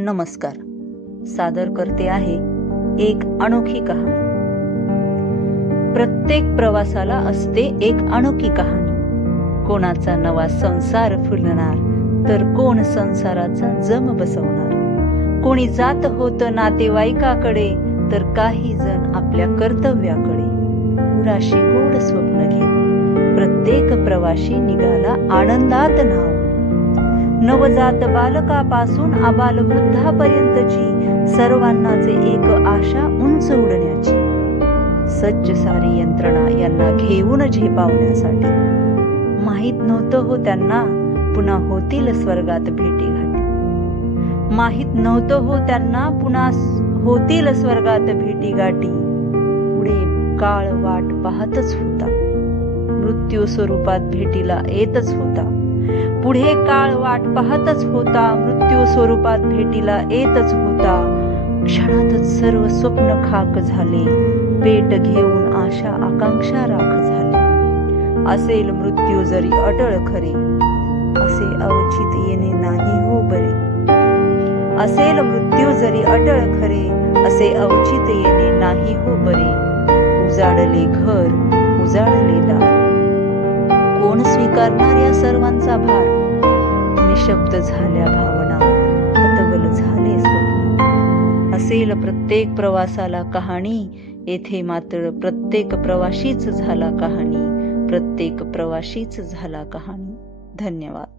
नमस्कार. सादर करते आहे एक अनोखी कहाणी. प्रत्येक प्रवासाला असते एक अनोखी कहाणी. कोणाचा नवा संसार फुलणार तर कोण संसाराचा जम बसवणार. कोणी जात होतं नातेवाईकाकडे तर काही जण आपल्या कर्तव्याकडे. उराशी गोड स्वप्न घेऊन प्रत्येक प्रवासी निघाला आनंदात नाव. नवजात बालकापासून आबाल वृद्धापर्यंतची सर्वांनाच एक आशा उंच उडण्याची. सज्ज सारी यंत्रणा यांना घेऊन झेपावण्यासाठी. माहित नव्हतं हो त्यांना पुन्हा होतील स्वर्गात भेटी गाठी. माहित नव्हतं हो त्यांना पुन्हा होतील स्वर्गात भेटी गाठी. पुढे काळ वाट पाहतच होता, मृत्यू स्वरूपात भेटीला येतच होता. पुढे काळ वाट पाहतच होता, मृत्यू स्वरूपात भेटीला येतच होता. क्षणातच सर्व स्वप्न खाक झाले, पेट घेऊन आशा आकांक्षा राख झाली. असेल मृत्यू जरी अटळ खरे, असे अवचित येणे नाही हो बरे. असेल मृत्यू जरी अटळ खरे, असे अवचित येणे नाही हो बरे. उजाडले घर, उजाडले दार, कोण स्वीकारणार या सर्वांचा भार. निशब्द झाल्या भावना, हतबल झाले स्वप्न. असेल प्रत्येक प्रवासाला कहाणी, येथे मात्र प्रत्येक प्रवाशीच झाला कहाणी. प्रत्येक प्रवाशीच झाला कहाणी. धन्यवाद.